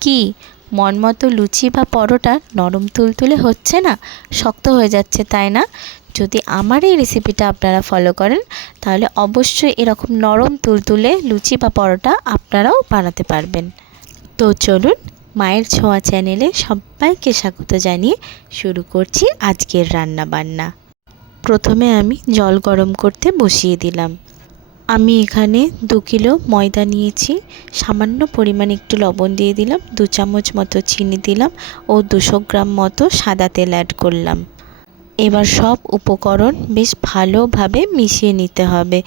কি? মন মতো লুচি বা পরোটা নরম তুলতুলে হচ্ছে না? শক্ত হয়ে যাচ্ছে, তাই না? যদি আমার এই রেসিপিটা আপনারা ফলো করেন, তাহলে অবশ্যই এরকম নরম তুলতুলে লুচি বা পরোটা আপনারাও বানাতে পারবেন। তো চলুন, মায়ের ছোঁয়া চ্যানেলে সবাইকে স্বাগত জানিয়ে শুরু করছি আজকের রান্না বান্না প্রথমে আমি জল গরম করতে বসিয়ে দিলাম। আমি এখানে দু কিলো ময়দা নিয়েছি। সামান্য পরিমাণে একটু লবণ দিয়ে দিলাম, দু চামচ মতো চিনি দিলাম ও দুশো গ্রাম মতো সাদা তেল অ্যাড করলাম। এবার সব উপকরণ বেশ ভালোভাবে মিশিয়ে নিতে হবে।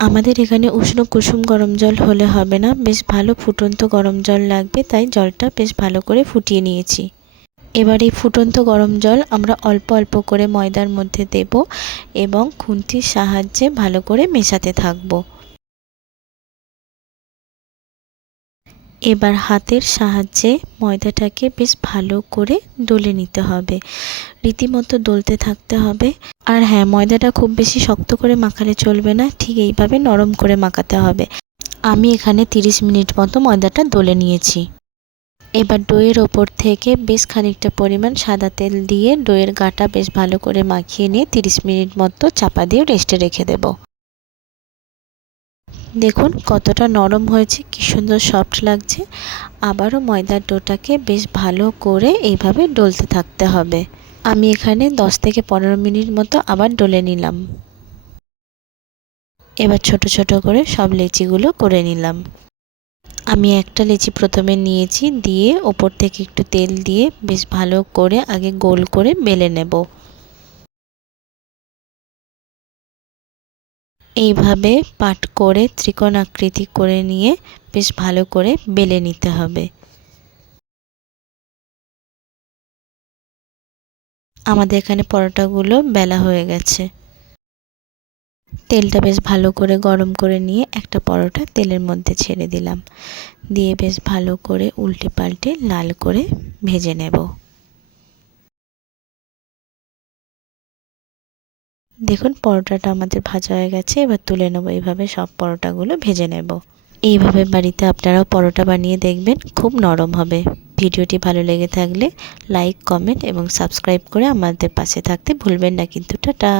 আমাদের এখানে উষ্ণ কুসুম গরম জল হলে হবে না, বেশ ভালো ফুটন্ত গরম জল লাগবে, তাই জলটা বেশ ভালো করে ফুটিয়ে নিয়েছি। এবার এই ফুটন্ত গরম জল আমরা অল্প অল্প করে ময়দার মধ্যে দেব এবং খুন্তির সাহায্যে ভালো করে মেশাতে থাকব। এবার হাতের সাহায্যে ময়দাটাকে বেশ ভালো করে ডলে নিতে হবে। রীতিমতো ডলতে থাকতে হবে। আর হ্যাঁ ময়দাটা খুব বেশি শক্ত করে মাখালে চলবে না, ঠিক এইভাবে নরম করে মাখাতে হবে। আমি এখানে 30 মিনিট মতো ময়দাটা ডলে নিয়েছি। এবার ডোয়ের ওপর থেকে বেশ খানিকটা পরিমাণ সাদা তেল দিয়ে ডোয়ের গাটা বেশ ভালো করে মাখিয়ে নিয়ে 30 মিনিট মতো চাপা দিয়ে রেস্টে রেখে দেব। দেখুন কতটা নরম হয়েছে, কি সুন্দর সফট লাগছে। আবারও ময়দার ডোটাকে বেশ ভালো করে এইভাবে ডলতে থাকতে হবে। আমি এখানে 10 থেকে পনেরো মিনিট মতো আবার ডলে নিলাম। এবার ছোট ছোট করে সব লেচিগুলো করে নিলাম। আমি একটা লেচি প্রথমে নিয়েছি, দিয়ে ওপর থেকে একটু তেল দিয়ে বেশ ভালো করে আগে গোল করে বেলে নেব। এইভাবে পাট করে ত্রিকোণ আকৃতি করে নিয়ে বেশ ভালো করে বেলে নিতে হবে। আমাদের এখানে পরোটাগুলো বেলা হয়ে গেছে। তেলটা বেশ ভালো করে গরম করে নিয়ে একটা পরোটা তেলের মধ্যে ছেড়ে দিলাম। দিয়ে বেশ ভালো করে উল্টে পাল্টে লাল করে ভেজে নেব। দেখুন, পরোটাটা আমাদের ভাজা হয়ে গেছে। এবার তুলে নেব এইভাবে সব পরোটাগুলো ভেজে নেব। এইভাবে বাড়িতে আপনারাও পরোটা বানিয়ে দেখবেন, খুব নরম হবে। ভিডিওটি ভালো লেগে থাকলে লাইক, কমেন্ট এবং সাবস্ক্রাইব করে আমাদের পাশে থাকতে ভুলবেন না। কিন্তু টাটা!